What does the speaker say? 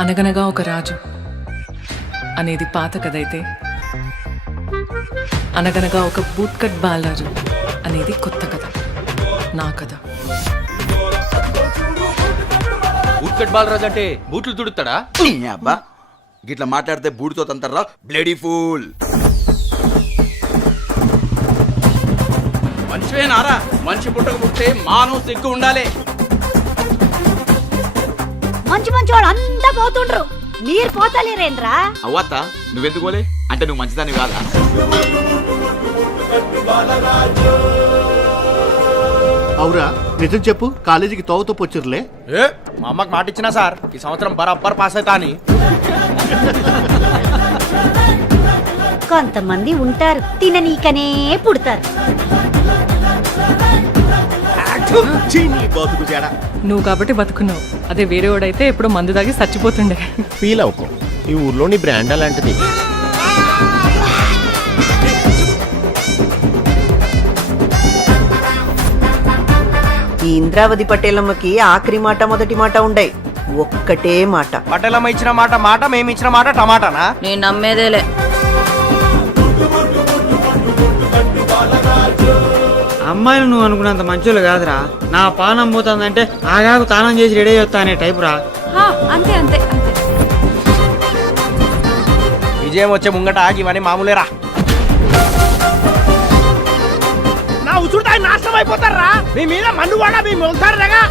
అనగనగా ఒక రాజు అనేది పాత కథ అయితే అనగనగా ఒక బూట్కట్ బాలరాజు అనేది కొత్త కథ, నా కథ. బూట్కట్ బాలరాజు అంటే బూట్లు తుడుతాడా? అబ్బా గిట్లా మాట్లాడితే బూడితో తంతర్రా బ్లడీ ఫూల్. మనిషివేనారా? మనిషి పుట్టక పుట్టే మానవ సిగ్గు ఉండాలి. మంచి మంచి వాళ్ళు అంతా పోతుండ్రు, మీరు పోతలేరేంద్రా? అవ్వత్త నువ్వెందుకు పోలే? అంటే నువ్వు మంచిదాన్ని కాదా? అవురా నిజం చెప్పు, కాలేజీకి తోవతో పొచ్చిర్లే? మా అమ్మకి మాట ఇచ్చినా సార్ ఈ సంవత్సరం బరాబర్ పాస్ అవుతా అని. కొంతమంది ఉంటారు తిననీకనే పుడతారు. నువ్వు కాబట్టి బతుకున్నావు, అదే వేరే వాడైతే ఎప్పుడో మందు దాగి చచ్చిపోతుండే. ఫీల్ అవుకో, ఈ ఊర్లోని బ్రాండ్ అలాంటిది. ఈ ఇంద్రావతి పటేలమ్మకి ఆఖరి మాట మొదటి మాట ఉండే ఒక్కటే మాట. పటేలమ్మ ఇచ్చిన మాట మాట, మేము ఇచ్చిన మాట టమాటానా? నేను నమ్మేదేలే. అమ్మాయిలు నువ్వు అనుకున్నంత మంచోళ్ళు కాదురా. నా పానం పోతుందంటే ఆగాకు తానం చేసి రెడీ అవుతా అనే టైపు రా. అంతే అంతే అంతే. విజయం వచ్చే ముంగట ఇవన్నీ మామూలేరా. నా ఉసురు నాశనం అయిపోతారా? మీ మీద మన్ను వాడా మీ మొలుతారుగా.